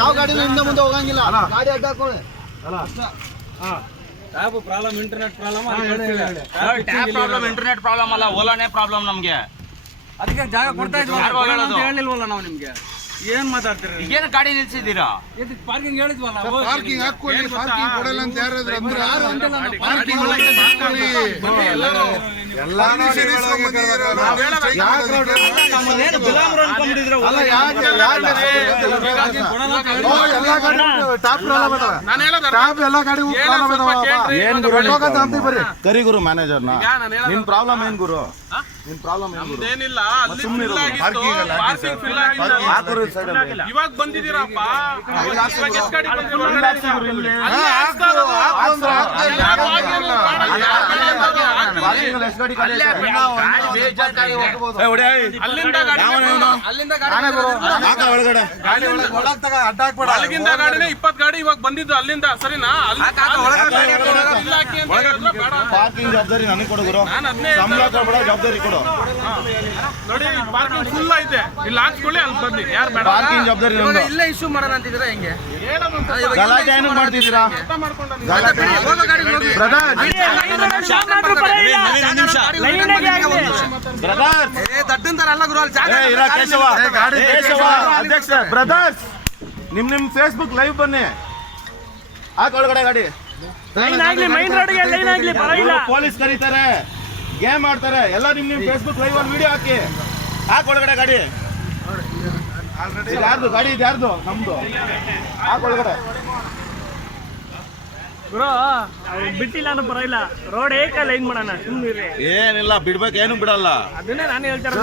ಯಾವ ಗಾಡಿನೂ ಹಿಂದೆ ಮುಂದೆ ಹೋಗಂಗಿಲ್ಲ, ಗಾಡಿ ಅಡ್ಡ ಹಾಕೊಳ್ಳಿ. Tap problem, internet problem. Tap problem, internet problem ಅಲ್ಲ, ಓಲಾನೇ ಪ್ರಾಬ್ಲಮ್ ನಮ್ಗೆ. ಅದಕ್ಕೆ ಜಾಗ ಕೊಡ್ತಾ ಇದ್ವಿ, ಹೇಳಿಲ್ವಲ್ಲ ನಾವು ನಿಮ್ಗೆ. ಏನ್ ಮಾತಾಡ್ತೀರಿ? ಈಗೇನು ಗಾಡಿ ನಿಲ್ಸಿದ್ದೀರಾ? ಪಾರ್ಕಿಂಗ್ ಹೇಳಿದ್ವಲ್ಲ, ಪಾರ್ಕಿಂಗ್ ಹಾಕೊಳ್ಳಿ, ಪಾರ್ಕಿಂಗ್ ಕೊಡಲ್ಲ ಅಂತ ಯಾರಾದ್ರೂ ಅಂದ್ರೆ ಪಾರ್ಕಿಂಗ್ ಕರಿ ಗುರು ಮ್ಯಾನೇಜರ್ನ. ನಿನ್ ಪ್ರಾಬ್ಲಮ್ ಏನ್ ಗುರು? ನಿನ್ ಪ್ರಾಬ್ಲಮ್ ಏನಿಲ್ಲ, ಇವಾಗ ಬಂದಿದ್ದೀರಪ್ಪ. ಅಲ್ಲಿಂದ ಗಾಡಿನೇ 20 ಗಾಡಿ ಇವಾಗ ಬಂದಿದ್ದು ಅಲ್ಲಿಂದ, ಸರಿನಾ? ಪಾರ್ಕಿಂಗ್ ಜವಾಬ್ದಾರಿ ನನಗೆ ಕೊಡು ಗುರು, ಸಂಬಳ ಕೊಡ್ಬೇಡ, ಜವಾಬ್ದಾರಿ ಕೊಡು. ನೋಡಿ ಪಾರ್ಕಿಂಗ್ ಫುಲ್ ಐತೆ, ಇಲ್ಲಿ ಹಾಕ್ಕೊಳ್ಳಿ, ಅಲ್ಲಿ ಬನ್ನಿ. ಯಾರು ಬೇಡ, ಪಾರ್ಕಿಂಗ್ ಜವಾಬ್ದಾರಿ ನಮ್ದು. ಇಲ್ಲೇ ಇಶ್ಯೂ ಮಾಡೋಣ ಅಂತಿದ್ದೀರಾ ಹೆಂಗೆ? ಗಲಾಟೆ ಏನು ಮಾಡ್ತಿದ್ದೀರಾ? ಬ್ರದರ್ಸ್, ನಿಮ್ ಫೇಸ್ಬುಕ್ ಲೈವ್ ಬನ್ನಿ, ಹಾಕೊಳಗಡೆ ಗಾಡಿ. ಪೊಲೀಸ್ ಕರೀತಾರೆ, ಗೇಮ್ ಆಡ್ತಾರೆ, ಎಲ್ಲ ನಿಮ್ ಫೇಸ್ಬುಕ್ ಲೈವ್ ಅಲ್ಲಿ ವಿಡಿಯೋ ಹಾಕಿ, ಹಾಕೊಳಗಡೆ ಗಾಡಿ. ಯಾರ್ದು ಗಾಡಿ? ಇದು ಯಾರ್ದು? ನಮ್ದು. ಹಾಕೊಳಗಡೆ ಬಿಟ್ಟಿಲ್ಲ ಅಂದ್ರೆ ಬರಲ್ಲ, ರೋಡ್ ಏಕ ಲೈನ್ ಮಾಡೋಣ, ಸುಮ್ಮನೆ ಏನಿಲ್ಲ, ಬಿಡ್ಬೇಕು, ಏನು ಬಿಡಲ್ಲ. ಅದನ್ನೇ ನಾನು ಹೇಳ್ತಾರೆ.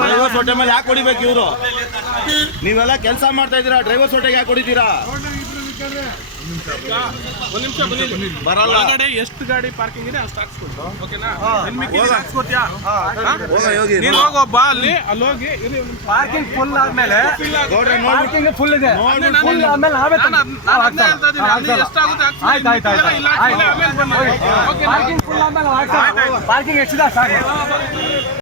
ಡ್ರೈವರ್ಸ್ ಹೊಟ್ಟೆ ಮೇಲೆ ಯಾಕೆ ಹೊಡಿಬೇಕು ಇವರು? ನೀವೆಲ್ಲ ಕೆಲಸ ಮಾಡ್ತಾ ಇದ್ದೀರಾ, ಡ್ರೈವರ್ಸ್ ಹೊಟ್ಟೆಗೆ ಯಾಕೆ ಹೊಡಿತೀರಾ? ಒಂದ್ ನಿಮಿಷ ಬನ್ನಿ. ಬರಲ್ಲ. ಎಷ್ಟು ಗಾಡಿ ಪಾರ್ಕಿಂಗ್ ಇದೆ ಅಷ್ಟು ಹಾಕ್ಸ್ಕೊಂಡು, ಓಕೆನಾ? ಹಾಕ್ಸ್ಕೊತ್ಯಾ? ನೀನು ಹೋಗೋಬ್ಬ ಅಲ್ಲಿ ಹೋಗಿ. ಪಾರ್ಕಿಂಗ್ ಫುಲ್ ಆದ್ಮೇಲೆ ಪಾರ್ಕಿಂಗ್ ಫುಲ್ ಇದೆ, ಫುಲ್ ಆದ್ಮೇಲೆ ಪಾರ್ಕಿಂಗ್ ಫುಲ್ ಆದ್ಮೇಲೆ ಪಾರ್ಕಿಂಗ್ ಎಷ್ಟಿದೆ ಸಾಕು.